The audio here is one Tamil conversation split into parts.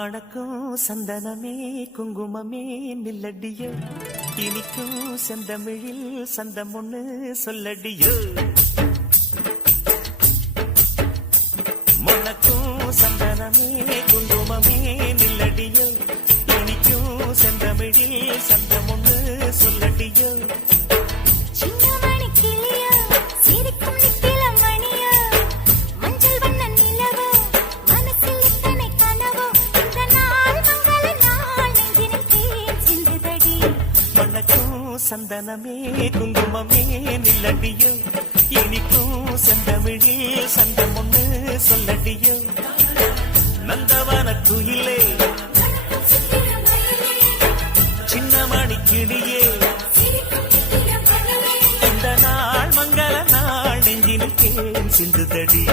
மணக்கும் சந்தனமே குங்குமமே நில்லடியோ. இனிக்கும் செந்தமிழில் சந்தம் ஒன்று சொல்லடியோ. சந்தனமே குங்குமமே நில்லடியோ இனிக்கும் செந்தமிழில் சந்தம் ஒண்ணு சொல்லடியோ நந்தவன குயிலே வணக்கம் சித்திர சின்னமணி கிளியே. இந்த நாள் மங்கள நாள் நெஞ்சினுக்கேன் தேன் சிந்துதடி.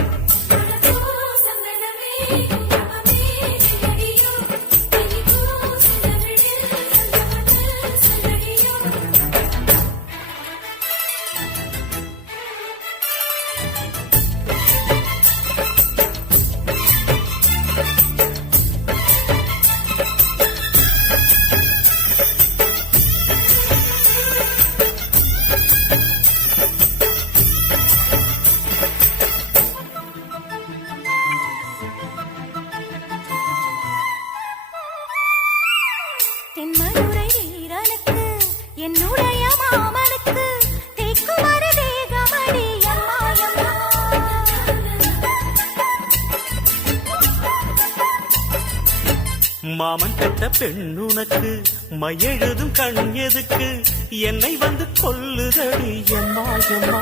மாமன் கட்ட பெண்ணுனக்கு மையெழுதும் கண் எதுக்கு? என்னை வந்து கொல்லுதடி எம்மா எம்மா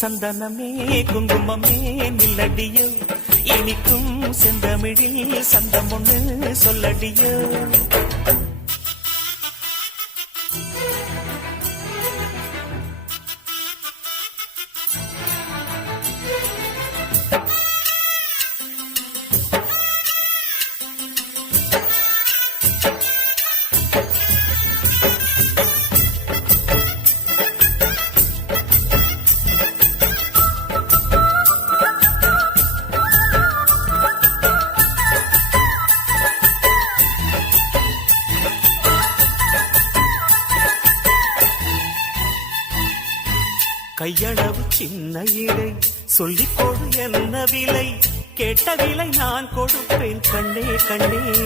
சந்தனமே குங்குமமே நில்லடியோ. இனிக்கும் செந்தமிழில் சந்தம் ஒன்று சொல்லடியோ. கையளவு சின்ன இடை சொல்லிக் கொடு என்ன விலை? கேட்ட விலை நான் கொடுப்பேன். கண்ணே கண்ணே.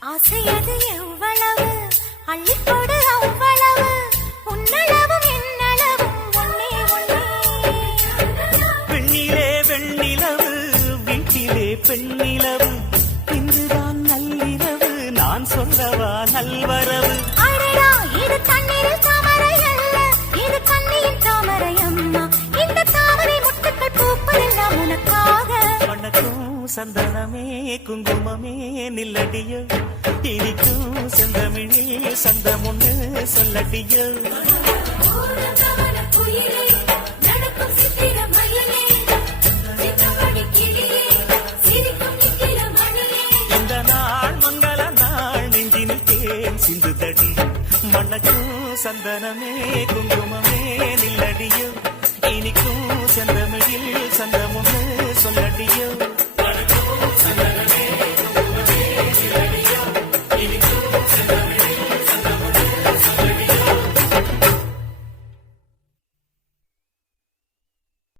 ஆசையது எவ்வளவு? அள்ளிக்கொடு அவ்வளவு. உன்னளவும் என்னளவும் ஒன்னே ஒன்னே. பெண்ணிலே வெண்ணிலவு வீட்டிலே பெண்ணிலவு. சந்தனமே குங்குமமே நில்லடியோ? இனிக்கும் செந்தமிழில் சந்தம் ஒன்று சொல்லட்டியோ சிந்துதடி மணக்கும் சந்தனமே குங்குமமே நில்லடியோ? இனிக்கும் செந்தமிழில் சந்தமுன்னு சொல்லடியோ?